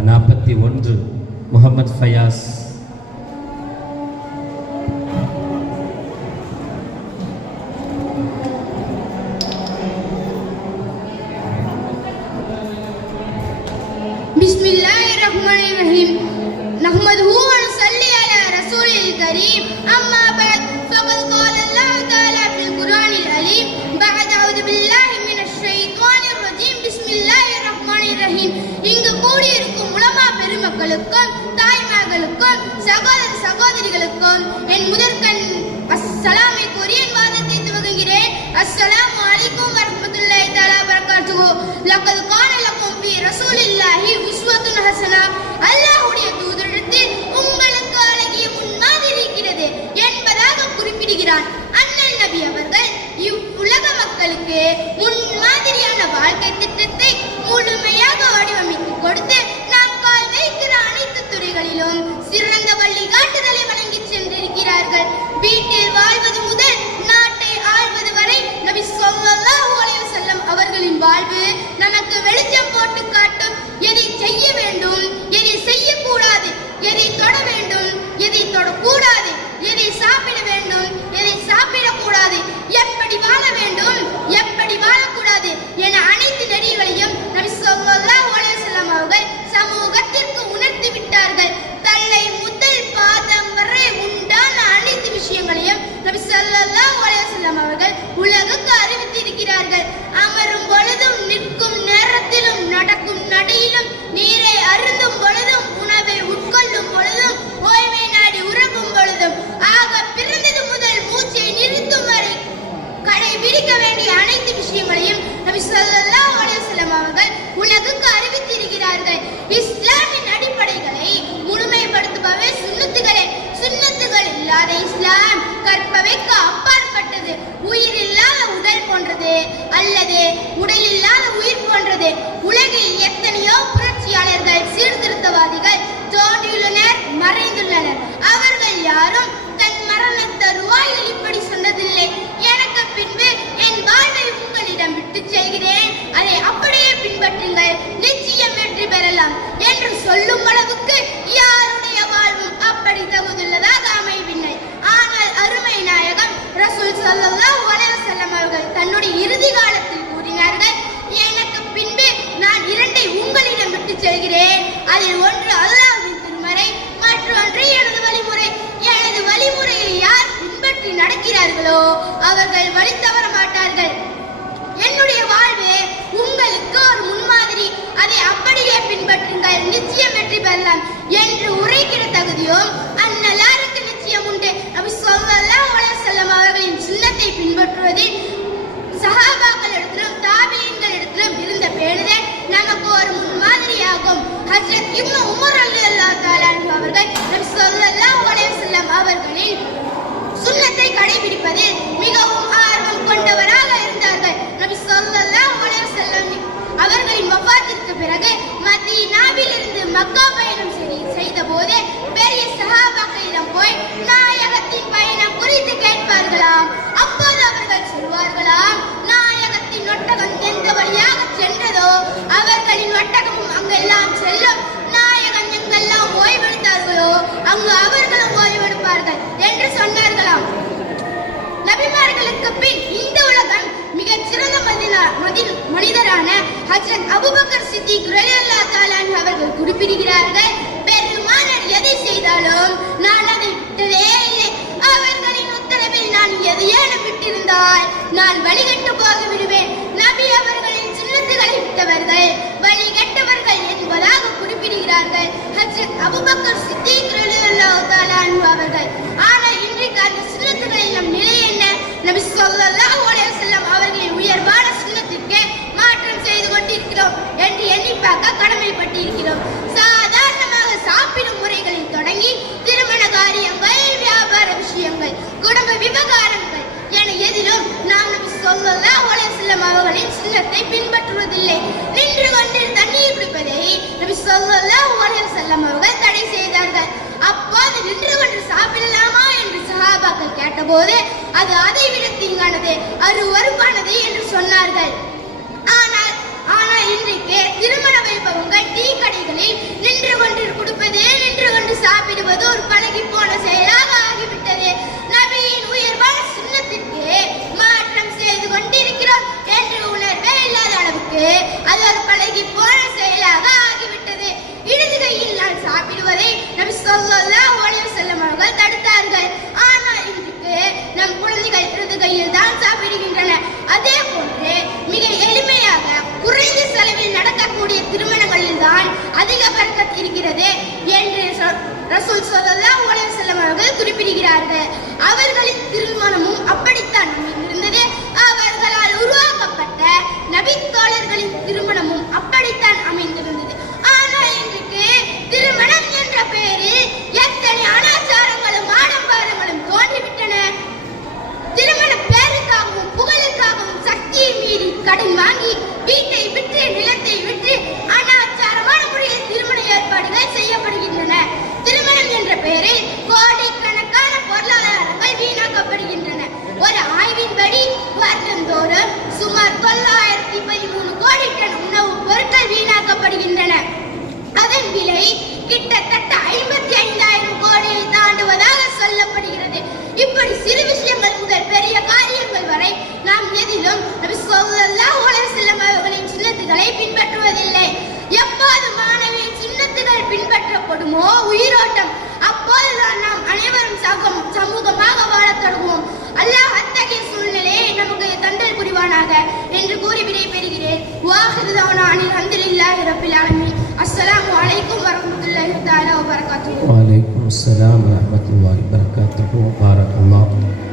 நாற்பத்தி ஒன்று முகமது ஃபயாஸ் சகோதரிகளுக்கும் என் முதற்கண் அஸ்ஸலாமை கூறி என் வாதத்தை துவங்குகிறேன். அஸ்ஸலாமு அலைக்கும் வரமத்துல்லாஹி தஆலா வபரகாத்துஹு. லக்கத் இஸ்லாம் கற்பவைக்கு அப்பாற்பட்டது உயிர் இல்லாத உடல் போன்றது அல்லது உடல் இல்லாத உயிர் போன்றது. உலகில் எத்தனையோ புரட்சியாளர்கள் சீர்திருத்தவாதிகள் தோன்றியுள்ளனர் மறைந்துள்ளனர். அவர்கள் யாரும் தன் மரணத்தை ரூபாயில் இப்படி சொன்னதில்லை. எனக்கு பின்பு என் வாழ்வை உங்களிடம் விட்டு செல்கிறேன். அதை அப்படியே பின்பற்றுங்கள். நிச்சயம் வெற்றி பெறலாம் என்று சொல்லும் அளவுக்கு அதில் ஒன்று அல்லாஹின் திருமறை மற்றொன்று எனது வழிமுறை. எனது வழிமுறையை யார் பின்பற்றி நடக்கிறார்களோ அவர்கள் வழி தவற மாட்டார்கள். என்னுடைய வாழ்வு உங்களுக்கு ஒரு முன்மாதிரி. அதை அப்படியே பின்பற்றுங்கள். நிச்சயம் வெற்றி பெறலாம் என்று உரைக்கிற தகுதியும் அந்நல்லாருக்கு நிச்சயம் உண்டு. நபி சொல்லல்லா அலைஹி அவர்களின் சின்னத்தை பின்பற்றுவதில் சஹாபாக்களிடத்திலும் நான் வழிகட்டு போக விடுவேன் நபி அவர்களின் சுன்னத்துகளை விட்டவர்கள் வழிகட்டவர்கள் என்பதாக குறிப்பிடுகிறார்கள். ஹஜ்ரத் அபுபக்கர் சித்திக் ரலியல்லாஹு தஆலா அவர்கள். ஆனால் இன்றைக்கு அந்த சுன்னத்துகளின் நம் நிலை என்ன? நபி ஸல்லல்லாஹு அலைஹி வஸல்லம் அவர்களின் உயர்வான சுன்னத்திற்கு மாற்றம் செய்து கொண்டிருக்கிறோம் என்று எண்ணி பார்க்க கடமைப்பட்டிருக்கிறோம். சாதாரணமாக சாப்பிடும் முறைகளில் தொடங்கி திருமண காரியங்கள் வியாபார விஷயங்கள் குடும்ப விவகாரங்கள் நாம் நபி செல்லும் அலைஹி வஸல்லம் அவர்களின் சுன்னத்தை பின்பற்றுவதில்லை. நின்று கொண்டு தண்ணீர் குடிப்பதை நபி சொல்லல்ல அலைஹி செல்லும் அவர்கள் தடை செய்தார்கள். அப்போது நின்று கொண்டு சாப்பிடலாமா என்று சஹாபாக்கள் கேட்டபோது அது அதை விட தீங்கானது அருவருப்பானது என்று இருக்கிறது என்று ரசூல் சொல்லல்லா உலக தருவானாக என்று கூறி விடைபெறுகிறேன். வாஹிருதவனா அனில் அல்ஹம்துலில்லாஹி ரப்பில் ஆலமீன். அஸ்ஸலாமு அஸ்ஸலாம் வரஹ்மத்துல்லாஹி வபரகாத்துஹு. பாரக்கல்லாஹு